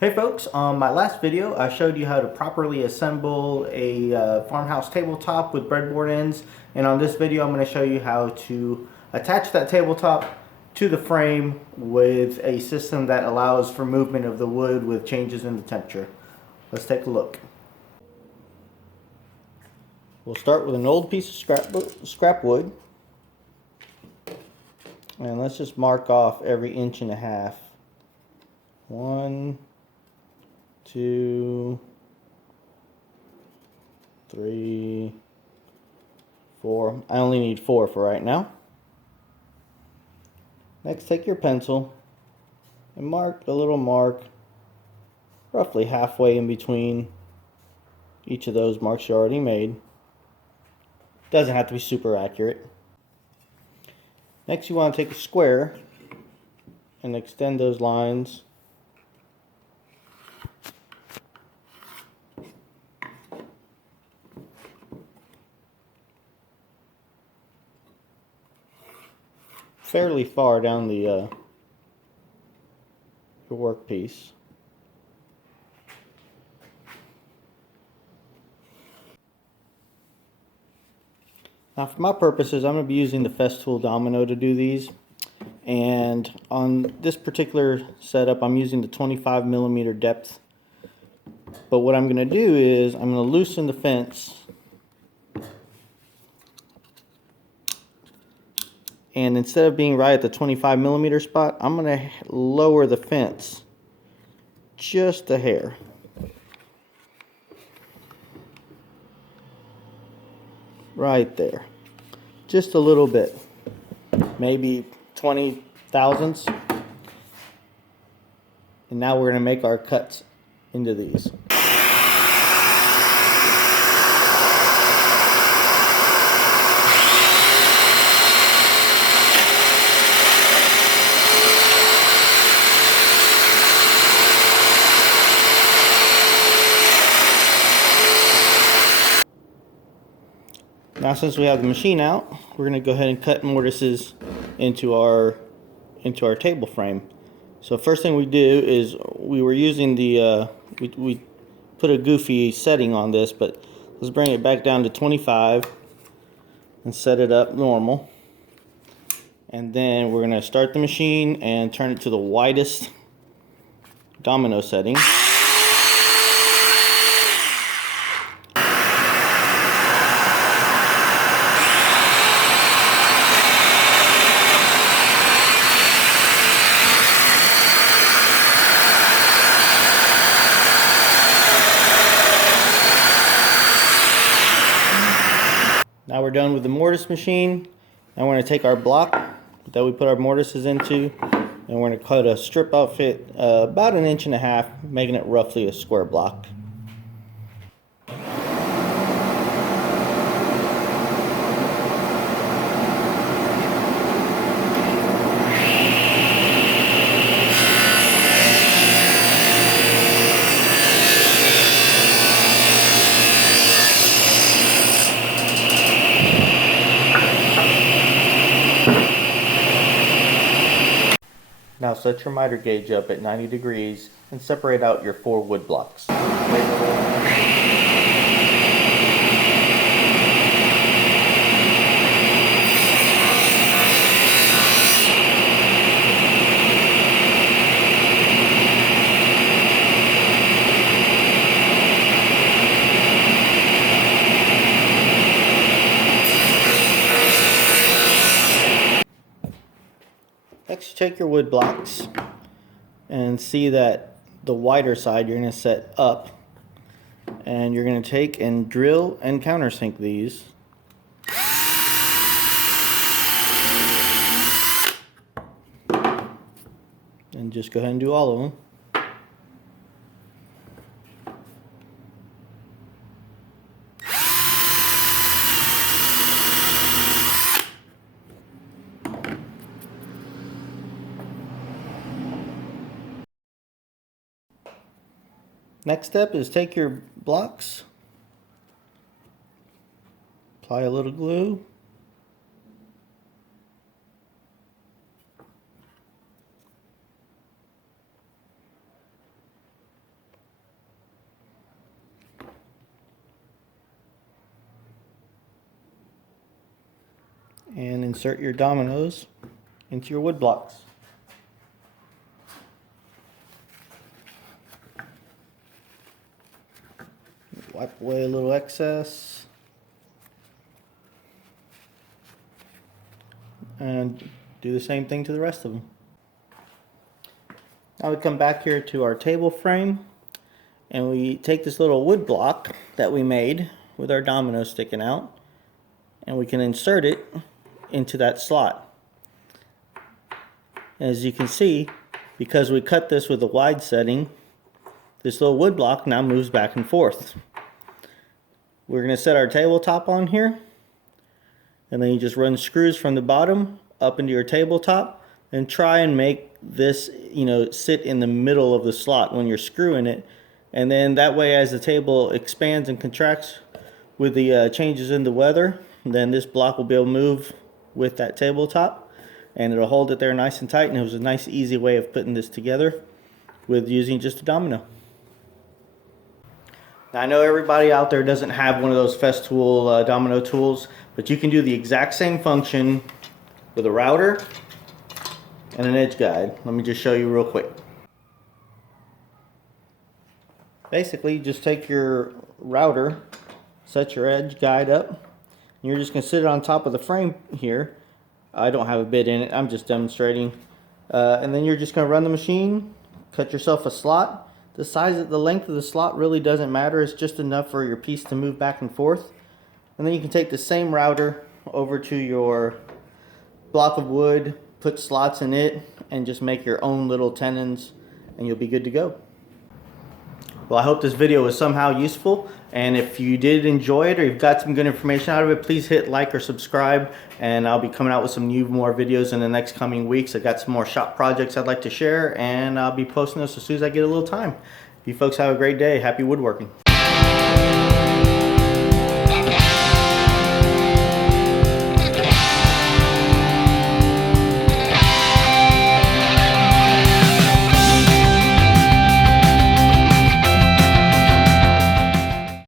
Hey folks, on my last video I showed you how to properly assemble a farmhouse tabletop with breadboard ends, and on this video I'm going to show you how to attach that tabletop to the frame with a system that allows for movement of the wood with changes in the temperature. Let's take a look. We'll start with an old piece of scrap wood, and let's just mark off every 1.5 inches. 1, 2, 3, 4. I only need 4 for right now. Next, take your pencil and mark a little mark roughly halfway in between each of those marks you already made. Doesn't have to be super accurate. Next, you want to take a square and extend those lines fairly far down the your workpiece. Now for my purposes, I'm going to be using the Festool Domino to do these. And on this particular setup, I'm using the 25mm depth. But what I'm going to do is I'm going to loosen the fence. And instead of being right at the 25mm spot, I'm going to lower the fence just a hair. Right there. Just a little bit. Maybe 20 thousandths. And now we're going to make our cuts into these. Now since we have the machine out, we're going to go ahead and cut mortises into our table frame. So first thing we do is we were using the we put a goofy setting on this, but let's bring it back down to 25 and set it up normal. And then we're going to start the machine and turn it to the widest domino setting. Now we're done with the mortise machine. Now we're going to take our block that we put our mortises into, and we're going to cut a strip outfit about 1.5 inches, making it roughly a square block. Now set your miter gauge up at 90 degrees and separate out your 4 wood blocks. Next, you take your wood blocks and see that the wider side you're going to set up, and you're going to take and drill and countersink these. And just go ahead and do all of them. Next step is take your blocks, apply a little glue, and insert your dominoes into your wood blocks. Wipe away a little excess. And do the same thing to the rest of them. Now we come back here to our table frame and we take this little wood block that we made with our domino sticking out and we can insert it into that slot. As you can see, because we cut this with a wide setting, this little wood block now moves back and forth. We're going to set our tabletop on here, and then you just run screws from the bottom up into your tabletop and try and make this, sit in the middle of the slot when you're screwing it. And then that way, as the table expands and contracts with the changes in the weather, then this block will be able to move with that tabletop and it'll hold it there nice and tight. And it was a nice easy way of putting this together with using just a domino. Now, I know everybody out there doesn't have one of those Festool domino tools, but you can do the exact same function with a router and an edge guide. Let me just show you real quick. Basically, you just take your router, set your edge guide up, and you're just going to sit it on top of the frame here. I don't have a bit in it, I'm just demonstrating. And then you're just going to run the machine, cut yourself a slot. The length of the slot really doesn't matter. It's just enough for your piece to move back and forth. And then you can take the same router over to your block of wood, put slots in it, and just make your own little tenons, and you'll be good to go. Well, I hope this video was somehow useful, and if you did enjoy it or you've got some good information out of it, please hit like or subscribe, and I'll be coming out with some more videos in the next coming weeks. I got some more shop projects I'd like to share, and I'll be posting those as soon as I get a little time. You folks have a great day. Happy woodworking.